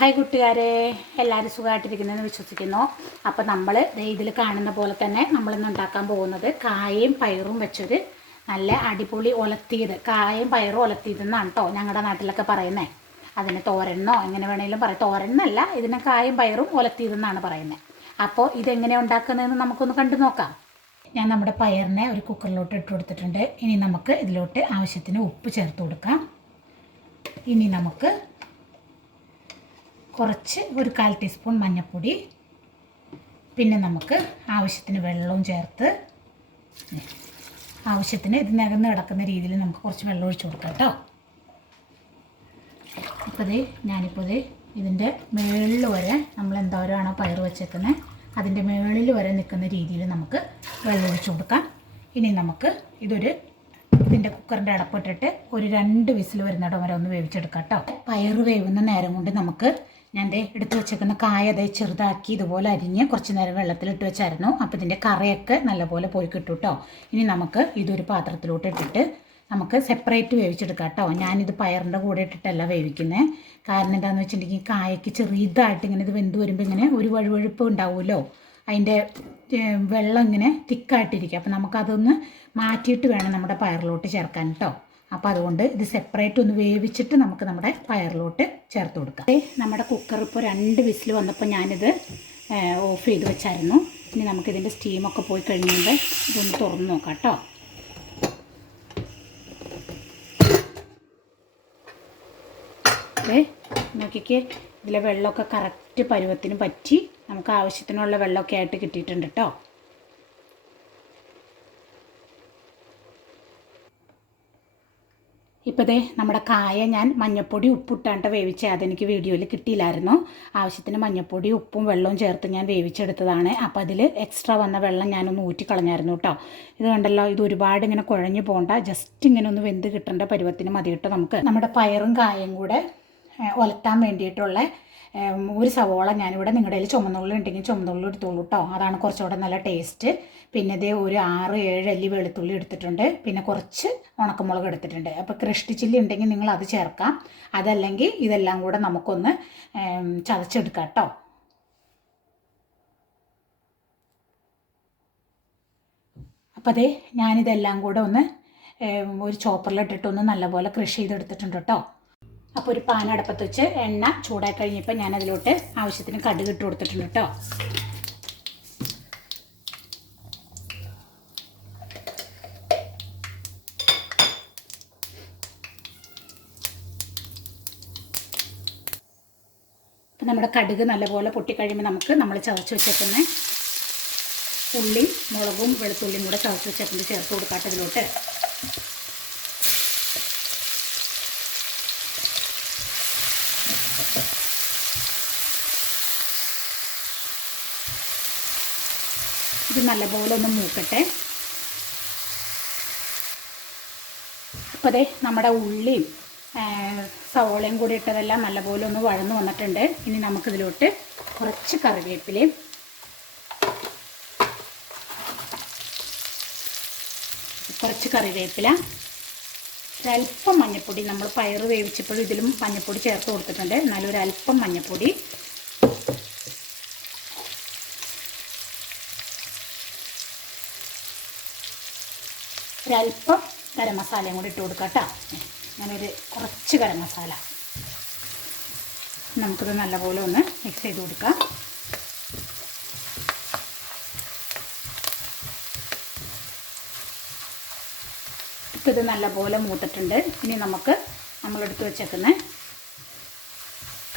Hi കൂട്ടുകാരെ. എല്ലാവരും സുഖമായിട്ടിരിക്കുന്നതെന്ന് വിശ്വസിക്കുന്നു. അപ്പോൾ നമ്മൾ ഇതിൽ കാണുന്ന പോലെ തന്നെ നമ്മളിന്ന് ഉണ്ടാക്കാൻ പോകുന്നത് കായയും പയറും വെച്ചൊരു നല്ല അടിപൊളി ഒലത്തിയത് കായയും പയറും ഒലത്തിയതെന്നാണ് കേട്ടോ ഞങ്ങളുടെ നാട്ടിലൊക്കെ പറയുന്നത് അതിന് തോരനോ എങ്ങനെ വേണമെങ്കിലും പറയാം. തോരനല്ല ഇതിനെ കായയും പയറും ഒലത്തിയതെന്നാണ് പറയുന്നത് അപ്പോൾ ഇതെങ്ങനെ ഉണ്ടാക്കുന്നതെന്ന് നമുക്കൊന്ന് കണ്ടു നോക്കാം. ഞാൻ നമ്മുടെ പയറിനെ ഒരു കുക്കറിലോട്ട് ഇട്ട് കൊടുത്തിട്ടുണ്ട്. ഇനി നമുക്ക് ഇതിലോട്ട് ആവശ്യത്തിന് ഉപ്പ് ചേർത്ത് കൊടുക്കാം. ഇനി നമുക്ക് കുറച്ച് ഒരു കാൽ ടീസ്പൂൺ മഞ്ഞൾപ്പൊടി പിന്നെ നമുക്ക് ആവശ്യത്തിന് വെള്ളവും ചേർത്ത് ആവശ്യത്തിന് ഇത് നികന്ന് കിടക്കുന്ന രീതിയിൽ നമുക്ക് കുറച്ച് വെള്ളം ഒഴിച്ച് കൊടുക്കാം കേട്ടോ. അപ്പോൾ ഇത് ഞാനിപ്പോൾ ഇത് ഇതിന്റെ മുകളിൽ വരെ നമ്മൾ എന്തോരമാണോ പയർ വെച്ചേക്കുന്നത് അതിന്റെ മുകളിൽ വരെ നിൽക്കുന്ന രീതിയിൽ നമുക്ക് വെള്ളം ഒഴിച്ച് കൊടുക്കാം. ഇനി നമുക്ക് ഇതൊരു ഇതിന്റെ കുക്കറിന്റെ അടപ്പിട്ടിട്ട് ഒരു രണ്ട് വിസിൽ വരുന്നിടം വരെ ഒന്ന് വേവിച്ചെടുക്കാം കേട്ടോ. പയർ വേവുന്ന നേരം കൊണ്ട് നമുക്ക് ഞാൻ ദേ എടുത്ത് വെച്ചേക്കുന്ന കായ ദേ ചെറുതാക്കി ഇതുപോലെ അരിഞ്ഞ് കുറച്ച് നേരം വെള്ളത്തിലിട്ട് വെച്ചായിരുന്നു. അപ്പോൾ ഇതിന്റെ കറയൊക്കെ നല്ലപോലെ പോയി കിട്ടും കേട്ടോ ഇനി നമുക്ക് ഇതൊരു പാത്രത്തിലോട്ട് ഇട്ടിട്ട് നമുക്ക് സെപ്പറേറ്റ് വേവിച്ചെടുക്കാം കേട്ടോ ഞാനിത് പയറിന്റെ കൂടെ ഇട്ടിട്ടല്ല വേവിക്കുന്നത് കാരണം എന്താണെന്ന് വെച്ചിട്ടുണ്ടെങ്കിൽ കായക്ക് ചെറുതായിട്ട് ഇങ്ങനെ ഇത് വെന്ത് വരുമ്പോൾ ഇങ്ങനെ ഒരു വഴുവഴുപ്പ് ഉണ്ടാവുമല്ലോ. അതിന്റെ വെള്ളം ഇങ്ങനെ തിക്കായിട്ടിരിക്കും. അപ്പോൾ നമുക്കതൊന്ന് മാറ്റിയിട്ട് വേണം നമ്മുടെ പയറിലോട്ട് ചേർക്കാൻ കേട്ടോ അപ്പോൾ അതുകൊണ്ട് ഇത് സെപ്പറേറ്റ് ഒന്ന് വേവിച്ചിട്ട് നമുക്ക് നമ്മുടെ പയറിലോട്ട് ചേർത്ത് കൊടുക്കാം. നമ്മുടെ കുക്കർ ഇപ്പോൾ രണ്ട് വിസിൽ വന്നപ്പോൾ ഞാനിത് ഓഫ് ചെയ്ത് വെച്ചായിരുന്നു. ഇനി നമുക്കിതിന്റെ സ്റ്റീമൊക്കെ പോയി കഴിഞ്ഞുകൊണ്ട് ഇതൊന്ന് തുറന്ന് നോക്കാം കേട്ടോ. നോക്കിക്കേ ഇതിലെ വെള്ളമൊക്കെ കറക്റ്റ് പരുവത്തിന് പറ്റി. നമുക്ക് ആവശ്യത്തിനുള്ള വെള്ളമൊക്കെ ആയിട്ട് കിട്ടിയിട്ടുണ്ട് കേട്ടോ. ഇപ്പോൾ നമ്മുടെ കായ ഞാൻ മഞ്ഞപ്പൊടി ഉപ്പിട്ടാണ്ട് വേവിച്ച. അതെനിക്ക് വീഡിയോയിൽ കിട്ടിയില്ലായിരുന്നു. ആവശ്യത്തിന് മഞ്ഞപ്പൊടി ഉപ്പും വെള്ളവും ചേർത്ത് ഞാൻ വേവിച്ചെടുത്തതാണ്. അപ്പോൾ അതിൽ എക്സ്ട്രാ വന്ന വെള്ളം ഞാനൊന്ന് ഊറ്റിക്കളഞ്ഞായിരുന്നു കേട്ടോ ഇത് കണ്ടല്ലോ ഇത് ഒരുപാട് ഇങ്ങനെ കുഴഞ്ഞു പോകണ്ട ജസ്റ്റ് ഇങ്ങനെ ഒന്ന് വെന്ത് കിട്ടേണ്ട പരുവത്തിന് മതി കേട്ടോ നമുക്ക്. നമ്മുടെ പയറും കായും കൂടെ ഒലത്താൻ വേണ്ടിയിട്ടുള്ള ഒരു സവോള ഞാനിവിടെ നിങ്ങളുടെ കയ്യിൽ ചുമന്നുള്ളി ഉണ്ടെങ്കിൽ ചുമന്നുള്ളി എടുത്തോളൂ കേട്ടോ അതാണ് കുറച്ചുകൂടെ നല്ല ടേസ്റ്റ് പിന്നെ ഇതേ ഒരു ആറ് ഏഴ് അല്ലി വെളുത്തുള്ളി എടുത്തിട്ടുണ്ട്. പിന്നെ കുറച്ച് ഉണക്കമുളക് എടുത്തിട്ടുണ്ട്. അപ്പോൾ ക്രിഷ്ടി ചില്ലി ഉണ്ടെങ്കിൽ നിങ്ങൾ അത് ചേർക്കാം. അതല്ലെങ്കിൽ ഇതെല്ലാം കൂടെ നമുക്കൊന്ന് ചതച്ചെടുക്കാം കേട്ടോ അപ്പോൾ അതെ ഞാനിതെല്ലാം കൂടെ ഒന്ന് ഒരു ചോപ്പറിലിട്ടിട്ടൊന്ന് നല്ലപോലെ കൃഷി ചെയ്തെടുത്തിട്ടുണ്ട് കേട്ടോ അപ്പോൾ ഒരു പാൻ അടുപ്പത്ത് വെച്ച് എണ്ണ ചൂടായി കഴിഞ്ഞപ്പോൾ ഞാൻ അതിലോട്ട് ആവശ്യത്തിന് കടുക് ഇട്ട് കൊടുത്തിട്ടുണ്ട് കേട്ടോ. അപ്പം നമ്മുടെ കടുക് നല്ലപോലെ പൊട്ടിക്കഴിയുമ്പോൾ നമുക്ക് നമ്മൾ ചതച്ച് വെച്ചേക്കുന്ന ഉള്ളി മുളകും വെളുത്തുള്ളിയും കൂടെ ചതച്ച് വെച്ചേക്കുന്നത് ചേർത്ത് കൊടുക്കാട്ട് ഇത് നല്ലപോലെ ഒന്ന് മൂക്കട്ടെ. അപ്പോൾ അതെ നമ്മുടെ ഉള്ളിയും സവോളയും കൂടി ഇട്ടതെല്ലാം നല്ലപോലെ ഒന്ന് വഴന്നു വന്നിട്ടുണ്ട്. ഇനി നമുക്കിതിലോട്ട് കുറച്ച് കറിവേപ്പിലയും കുറച്ച് കറിവേപ്പില ഒരല്പം മഞ്ഞൾപ്പൊടി നമ്മൾ പയറ് വേവിച്ചപ്പോഴും ഇതിലും മഞ്ഞൾപ്പൊടി ചേർത്ത് കൊടുത്തിട്ടുണ്ട്. എന്നാലും ഒരല്പം മഞ്ഞൾപ്പൊടി ഒരല്പം ഗരം മസാലയും കൂടി ഇട്ട് കൊടുക്കാം കേട്ടോ. ഞാനൊരു കുറച്ച് ഗരം മസാല. നമുക്കിത് നല്ലപോലെ ഒന്ന് മിക്സ് ചെയ്ത് കൊടുക്കാം. ഇത് നല്ലപോലെ മൂത്തിട്ടുണ്ട്. ഇനി നമുക്ക് നമ്മളെടുത്ത് വെച്ചേക്കുന്ന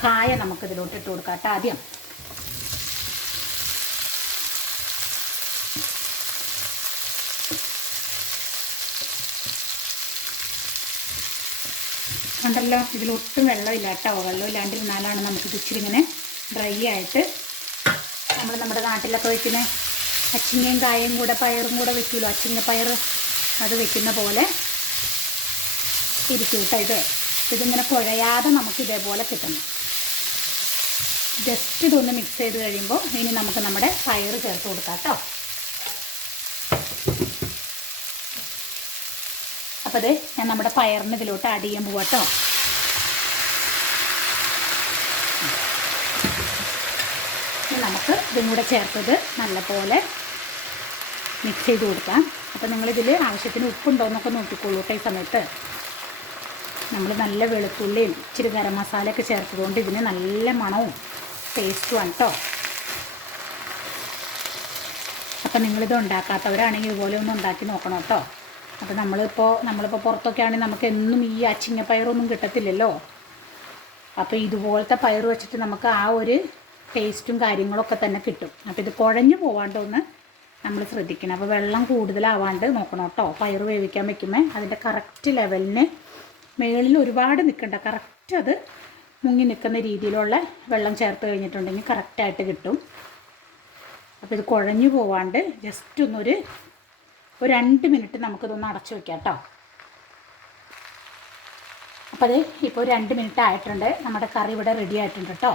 കായ നമുക്കിതിലോട്ട് ഇട്ട് കൊടുക്കാം കേട്ടോ ആദ്യം. ഉണ്ടല്ലോ ഇതിലൊട്ടും വെള്ളമില്ല കേട്ടോ. വെള്ളം ഇല്ലാണ്ടിരുന്നാലാണ് നമുക്കിത് ഇച്ചിരി ഇങ്ങനെ ഡ്രൈ ആയിട്ട് നമ്മൾ നമ്മുടെ നാട്ടിലൊക്കെ വയ്ക്കുന്ന അച്ചിങ്ങയും കായയും കൂടെ പയറും കൂടെ വെക്കുമല്ലോ. അച്ചിങ്ങ പയർ അത് വെക്കുന്ന പോലെ ഇരിക്കും കേട്ടോ ഇത്. ഇതിങ്ങനെ കുഴയാതെ നമുക്ക് ഇതേപോലെ കിട്ടണം. ജസ്റ്റ് ഇതൊന്ന് മിക്സ് ചെയ്ത് കഴിയുമ്പോൾ ഇനി നമുക്ക് നമ്മുടെ പയർ ചേർത്ത് കൊടുക്കാം കേട്ടോ. അപ്പോൾ അത് ഞാൻ നമ്മുടെ പയറിന് ഇതിലോട്ട് ആഡ് ചെയ്യാൻ പോവാട്ടോ നമുക്ക് ഇതും കൂടെ ചേർത്തത് നല്ലപോലെ മിക്സ് ചെയ്ത് കൊടുക്കാം. അപ്പോൾ നിങ്ങളിതിൽ ആവശ്യത്തിന് ഉപ്പുണ്ടോ എന്നൊക്കെ നോക്കിക്കോളൂ കേട്ടോ ഈ സമയത്ത്. നമ്മൾ നല്ല വെളുത്തുള്ളിയും ഇച്ചിരി ഗരം മസാലയൊക്കെ ചേർത്തതുകൊണ്ട് ഇതിന് നല്ല മണവും ടേസ്റ്റുമാണ് കേട്ടോ അപ്പം നിങ്ങളിത് ഉണ്ടാക്കാത്തവരാണെങ്കിൽ ഇതുപോലെ ഒന്ന് ഉണ്ടാക്കി നോക്കണം കേട്ടോ അപ്പോൾ നമ്മളിപ്പോൾ നമ്മളിപ്പോൾ പുറത്തൊക്കെ ആണെങ്കിൽ നമുക്ക് എന്നും ഈ അച്ചിങ്ങ പയറൊന്നും കിട്ടത്തില്ലല്ലോ? അപ്പോൾ ഇതുപോലത്തെ പയർ വെച്ചിട്ട് നമുക്ക് ആ ഒരു ടേസ്റ്റും കാര്യങ്ങളൊക്കെ തന്നെ കിട്ടും. അപ്പോൾ ഇത് കുഴഞ്ഞു പോവാണ്ടൊന്ന് നമ്മൾ ശ്രദ്ധിക്കണം. അപ്പോൾ വെള്ളം കൂടുതലാവാണ്ട് നോക്കണം കേട്ടോ. പയർ വേവിക്കാൻ വെക്കുമ്പോൾ അതിന്റെ കറക്റ്റ് ലെവലിന് മേളിൽ ഒരുപാട് നിൽക്കണ്ട കറക്റ്റ് അത് മുങ്ങി നിൽക്കുന്ന രീതിയിലുള്ള വെള്ളം ചേർത്ത് കഴിഞ്ഞിട്ടുണ്ടെങ്കിൽ കറക്റ്റായിട്ട് കിട്ടും. അപ്പോൾ ഇത് കുഴഞ്ഞു പോവാണ്ട് ജസ്റ്റ് ഒന്നൊരു ഒരു രണ്ട് മിനിറ്റ് നമുക്കിതൊന്ന് അടച്ചു വെക്കാം കേട്ടോ. അപ്പോൾ അത് ഇപ്പോൾ രണ്ട് മിനിറ്റ് ആയിട്ടുണ്ട്. നമ്മുടെ കറി ഇവിടെ റെഡി ആയിട്ടുണ്ട് കേട്ടോ.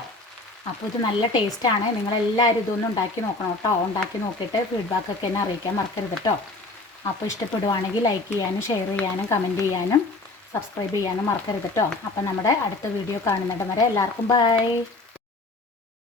അപ്പോൾ ഇത് നല്ല ടേസ്റ്റാണ് നിങ്ങളെല്ലാവരും ഇതൊന്നും ഉണ്ടാക്കി നോക്കണം കേട്ടോ. ഉണ്ടാക്കി നോക്കിയിട്ട് ഫീഡ്ബാക്കൊക്കെ എന്നെ അറിയിക്കാൻ മറക്കരുത് കേട്ടോ. അപ്പോൾ ഇഷ്ടപ്പെടുവാണെങ്കിൽ ലൈക്ക് ചെയ്യാനും ഷെയർ ചെയ്യാനും കമന്റ് ചെയ്യാനും സബ്സ്ക്രൈബ് ചെയ്യാനും മറക്കരുത് കേട്ടോ. അപ്പോൾ നമ്മുടെ അടുത്ത വീഡിയോ കാണുന്നിടം വരെ എല്ലാവർക്കും ബൈ